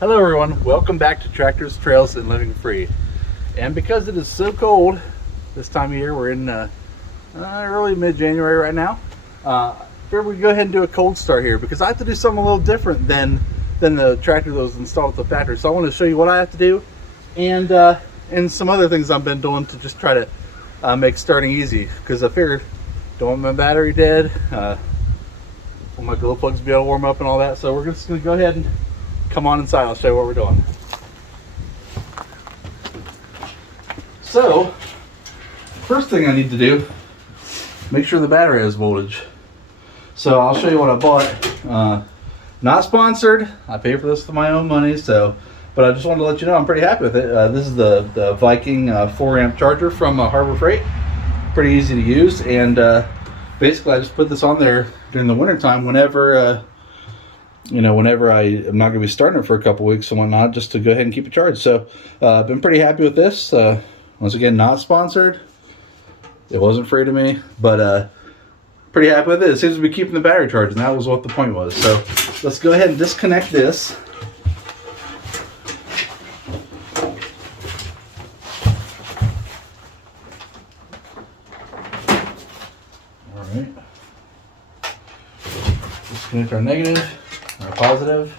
Hello everyone, welcome back to Tractors, Trails, and Living Free. And because it is so cold this time of year, we're in early mid-January right now, figured we'd go ahead and do a cold start here because I have to do something a little different than the tractor that was installed at the factory. So I want to show you what I have to do and some other things I've been doing to just try to make starting easy, because I figured don't want my battery dead, want my glow plugs to be able to warm up and all that. So we're just going to go ahead and come on inside. I'll show you what we're doing. So, first thing I need to do, make sure the battery has voltage. So I'll show you what I bought. Not sponsored. I pay for this with my own money. But I just wanted to let you know I'm pretty happy with it. This is the Viking 4-amp charger from Harbor Freight. Pretty easy to use, and basically I just put this on there during the winter time whenever whenever I am not going to be starting it for a couple weeks and whatnot, just to go ahead and keep it charged. So I've been pretty happy with this. Once again, not sponsored. It wasn't free to me, but pretty happy with it. It seems to be keeping the battery charged, and that was what the point was. So let's go ahead and disconnect this. All right. Disconnect our negative. Positive.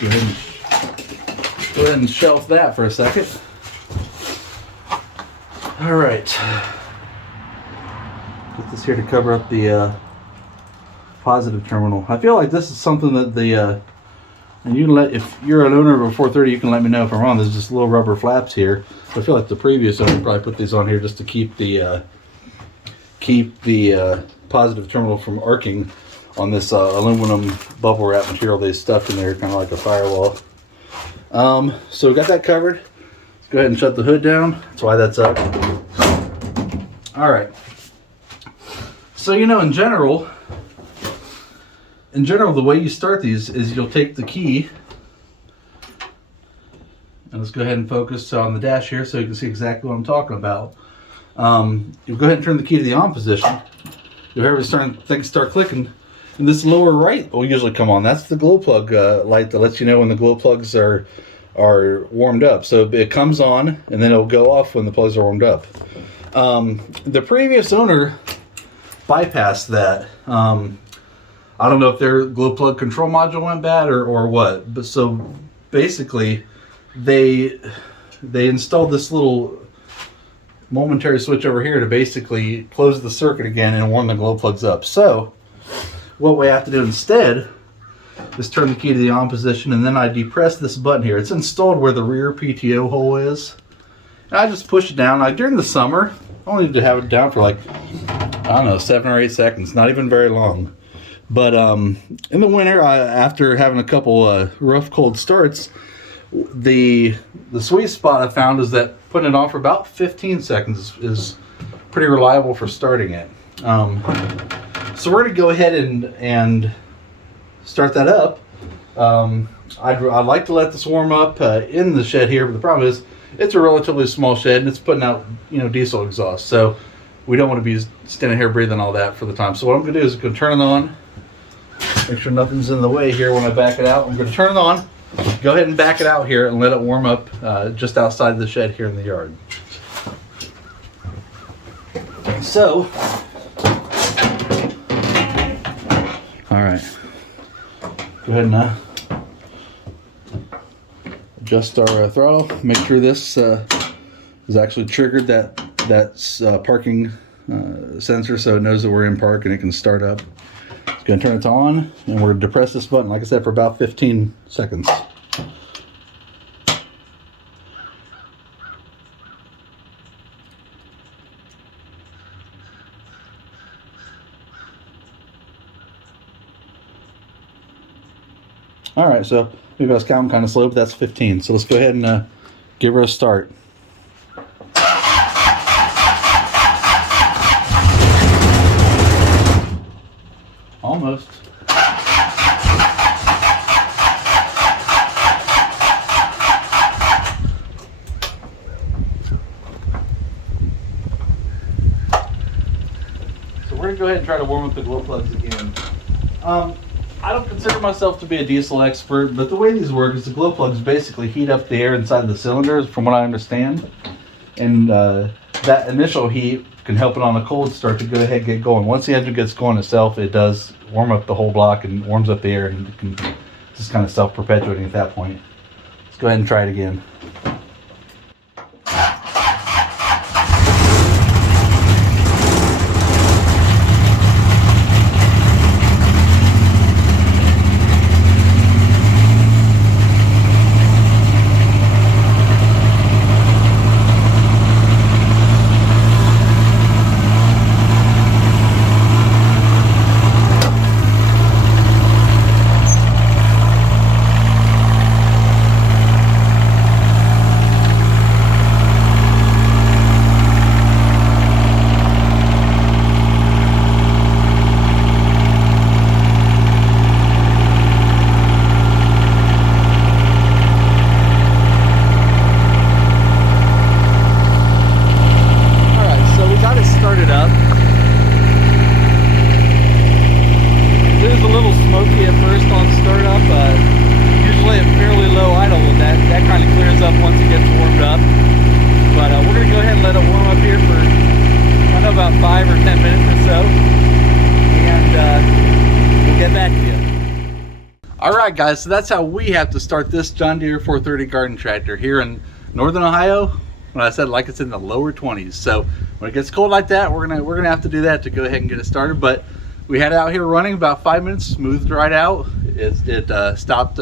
Go ahead and shelf that for a second. All right. Put this here to cover up the positive terminal. I feel like this is something that and you can if you're an owner of a 430, you can let me know if I'm wrong. There's just little rubber flaps here. I feel like the previous owner probably put these on here just to keep the positive terminal from arcing on this aluminum bubble wrap material they stuffed in there, kind of like a firewall. So we got that covered. Let's go ahead and shut the hood down. That's why that's up. All right. So in general, the way you start these is you'll take the key, and let's go ahead and focus on the dash here so you can see exactly what I'm talking about. You'll go ahead and turn the key to the on position. You'll hear things start clicking. And this lower right will usually come on. That's the glow plug light that lets you know when the glow plugs are warmed up. So it comes on, and then it'll go off when the plugs are warmed up. The previous owner bypassed that. I don't know if their glow plug control module went bad or what. But so basically, they installed this little momentary switch over here to basically close the circuit again and warm the glow plugs up. So what we have to do instead is turn the key to the on position, and then I depress this button here. It's installed where the rear PTO hole is. And I just push it down. Like during the summer, I only need to have it down for like, I don't know, 7 or 8 seconds. Not even very long. But in the winter, after having a couple rough cold starts, the sweet spot I found is that putting it on for about 15 seconds is pretty reliable for starting it. So we're going to go ahead and start that up. I'd like to let this warm up in the shed here, but the problem is it's a relatively small shed and it's putting out diesel exhaust. So we don't want to be standing here breathing all that for the time. So what I'm going to do is I'm going to turn it on, make sure nothing's in the way here when I back it out. I'm going to turn it on, go ahead and back it out here and let it warm up just outside the shed here in the yard. So all right, go ahead and adjust our throttle. Make sure this is actually triggered that parking sensor, so it knows that we're in park and it can start up. It's going to turn it on, and we're going to depress this button, like I said, for about 15 seconds. All right, so maybe I was counting kind of slow, but that's 15. So let's go ahead and give her a start. Almost. So we're going to go ahead and try to warm up the glow plugs again. I don't consider myself to be a diesel expert, but the way these work is the glow plugs basically heat up the air inside the cylinders, from what I understand. And that initial heat can help it on a cold start to go ahead and get going. Once the engine gets going itself, it does warm up the whole block and warms up the air, and it can just kind of self-perpetuating at that point. Let's go ahead and try it again. About 5 or 10 minutes or so, and we'll get back to you. All right, guys, so that's how we have to start this John Deere 430 garden tractor here in Northern Ohio. When I said, like, it's in the lower 20s, so when it gets cold like that, we're gonna have to do that to go ahead and get it started. But we had it out here running about 5 minutes, smoothed right out. It stopped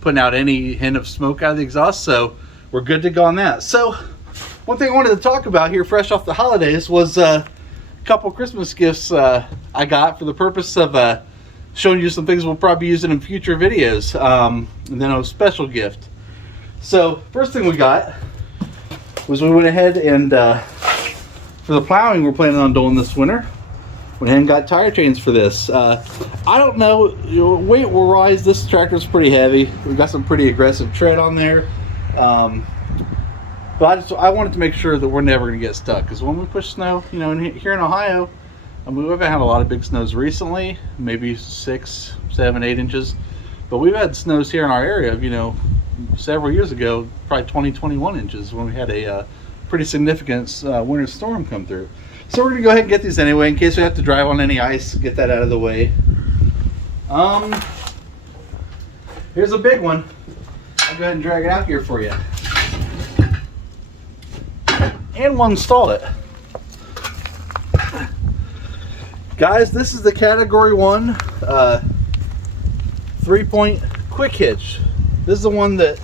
putting out any hint of smoke out of the exhaust, so we're good to go on that. So one thing I wanted to talk about here fresh off the holidays was a couple Christmas gifts I got for the purpose of showing you some things we'll probably be using in future videos, and then a special gift. So first thing we got was we went ahead and for the plowing we're planning on doing this winter, went ahead and got tire chains for this. I don't know, weight wise this tractor is pretty heavy. We've got some pretty aggressive tread on there. But I wanted to make sure that we're never going to get stuck, because when we push snow, you know, here in Ohio, I mean, we haven't had a lot of big snows recently, maybe 6, 7, 8 inches. But we've had snows here in our area, you know, several years ago, probably 20, 21 inches when we had a pretty significant winter storm come through. So we're going to go ahead and get these anyway, in case we have to drive on any ice, get that out of the way. Here's a big one. I'll go ahead and drag it out here for you. And we'll install it. Guys, this is the Category 1 3-point quick hitch. This is the one that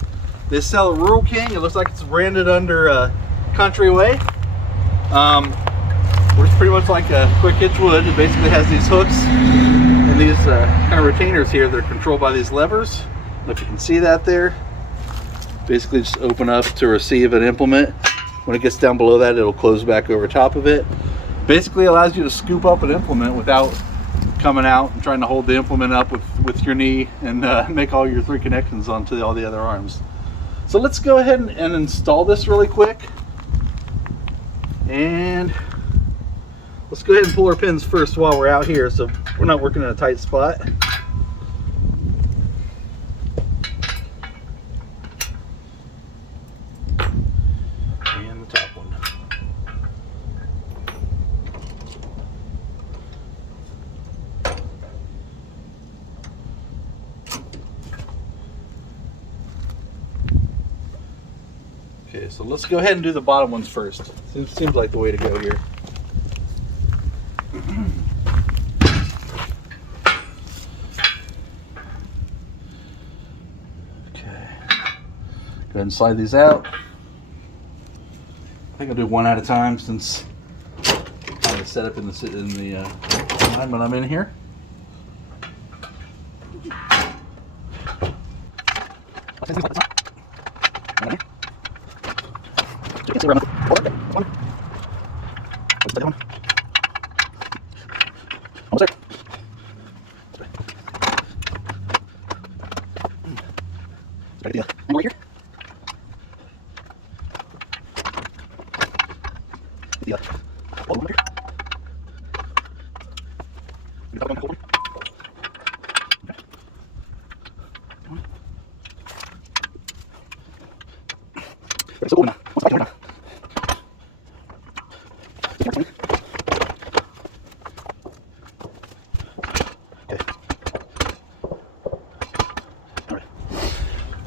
they sell at Rural King. It looks like it's branded under Countryway. It's pretty much like a quick hitch would. It basically has these hooks and these kind of retainers here that are controlled by these levers. I don't know if you can see that there. Basically just open up to receive an implement. When it gets down below that, it'll close back over top of it. Basically allows you to scoop up an implement without coming out and trying to hold the implement up with your knee and make all your 3 connections onto all the other arms. So let's go ahead and install this really quick. And let's go ahead and pull our pins first while we're out here, so we're not working in a tight spot. Okay, so let's go ahead and do the bottom ones first. Seems like the way to go here. Okay, go ahead and slide these out. I think I'll do one at a time since I'm kind of set up in the alignment I'm in here.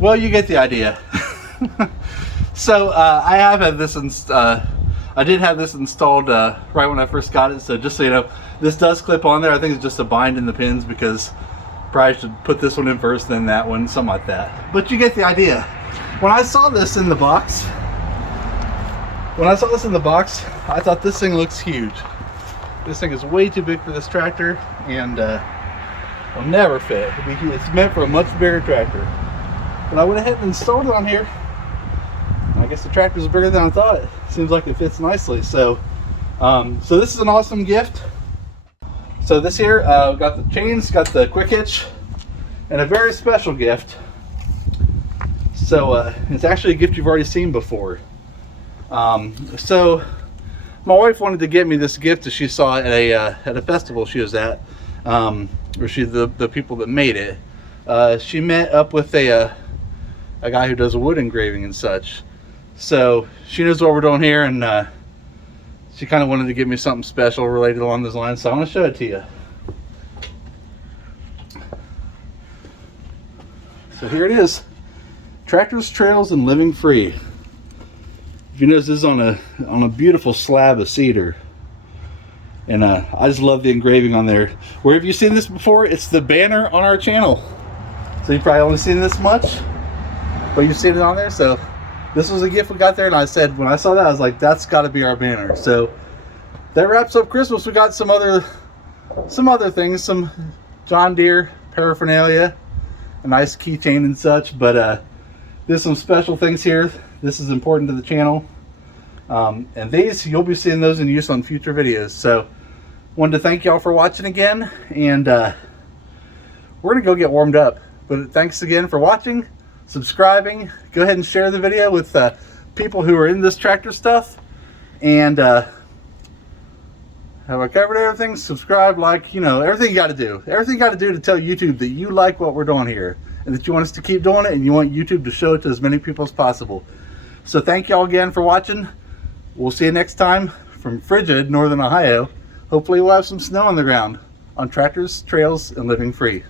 Well, you get the idea. So I have had this I did have this installed right when I first got it, so just so you know, this does clip on there. I think it's just a bind in the pins, because probably should put this one in first, then that one, something like that. But you get the idea. When I saw this in the box, I thought this thing looks huge. This thing is way too big for this tractor, and will never fit. It's meant for a much bigger tractor. But I went ahead and installed it on here. I guess the tractor is bigger than I thought. It seems like it fits nicely. So, so this is an awesome gift. So this here, got the chains, got the quick hitch, and a very special gift. So it's actually a gift you've already seen before. So my wife wanted to get me this gift that she saw at a festival she was at, or the people that made it. She met up with a guy who does wood engraving and such. So she knows what we're doing here, and she kind of wanted to give me something special related along those lines. So I'm going to show it to you. So here it is: Tractors, Trails, and Living Free. If you notice, this is on a beautiful slab of cedar, and I just love the engraving on there. Where have you seen this before? It's the banner on our channel. So you've probably only seen this much, but you've seen it on there. So this was a gift we got there, and I said, when I saw that, I was like, that's got to be our banner. So that wraps up Christmas. We got some other things, some John Deere paraphernalia, a nice keychain and such, but there's some special things here. This is important to the channel, and these, you'll be seeing those in use on future videos. So wanted to thank y'all for watching again, and we're gonna go get warmed up. But thanks again for watching, subscribing. Go ahead and share the video with people who are in this tractor stuff, and have I covered everything? Subscribe, like, you know, everything you got to do. Everything you got to do to tell YouTube that you like what we're doing here, and that you want us to keep doing it, and you want YouTube to show it to as many people as possible. So thank y'all again for watching. We'll see you next time from frigid Northern Ohio. Hopefully we'll have some snow on the ground on Tractors, Trails, and Living Free.